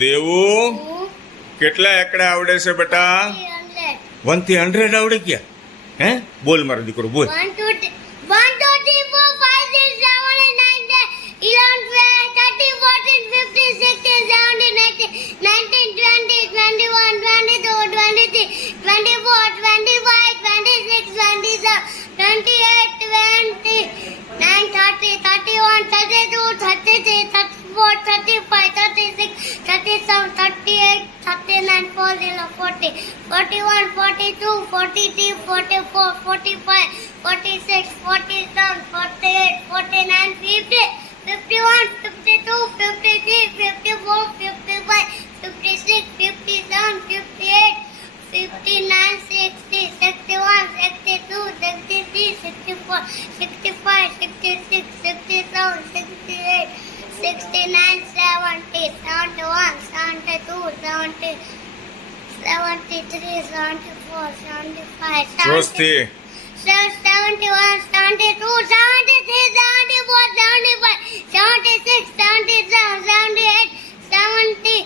દેવું કેટલા એકડા આવડે છે બેટા? 1 થી 100 આવડે ગયા? હે બોલ મારો દીકરો બોલ. 1 2 3 4 5 6 7 8 9 10 11 12 13 14 15 16 17 18 19 20 21 22 23 24 25 26 27 28 29 30 31 32 33 34 35 36 37 38 39 40 41 42 43 44 45 46 47 48 49 50 51 52 53 54 55 56 57 58 59 60 61 62 63 64 65 66 67 68 69 70 71 72 73 74 75 જોશથી 71 72 73 74 75 76 77 78 79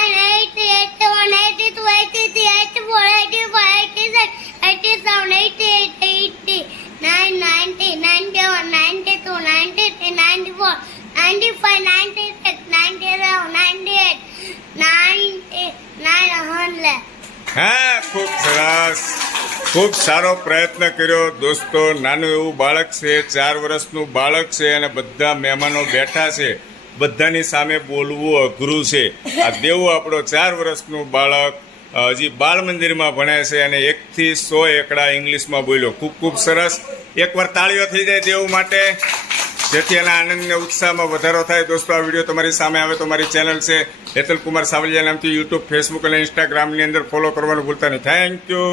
80 81 82 83 84 85 86 87 88 89 90 91 92 93 94 95 96 97 98 99 હા ખૂબ સરસ, ખૂબ સારો પ્રયત્ન કર્યો દોસ્તો. નાનું એવું બાળક છે, 4 વર્ષનું બાળક છે અને બધા મહેમાનો બેઠા છે. બધાની સામે બોલવું અઘરું છે. આ દેવું આપણો 4 વર્ષનું બાળક હજી બાળ મંદિરમાં ભણે છે અને 1 થી 100 એકડા ઇંગ્લિશમાં બોલ્યો. ખૂબ ખૂબ સરસ. એકવાર તાળીઓ થઈ જાય દેવું માટે, જેથી એના આનંદ અને ઉત્સાહમાં વધારો થાય. દોસ્તો આ વિડીયો તમારી સામે આવે તો મારી ચેનલ છે હેતલ કુમાર સાવલિયા નામથી યુટ્યુબ, ફેસબુક અને ઇન્સ્ટાગ્રામની અંદર ફોલો કરવાનું ભૂલતા નહીં. Thank you.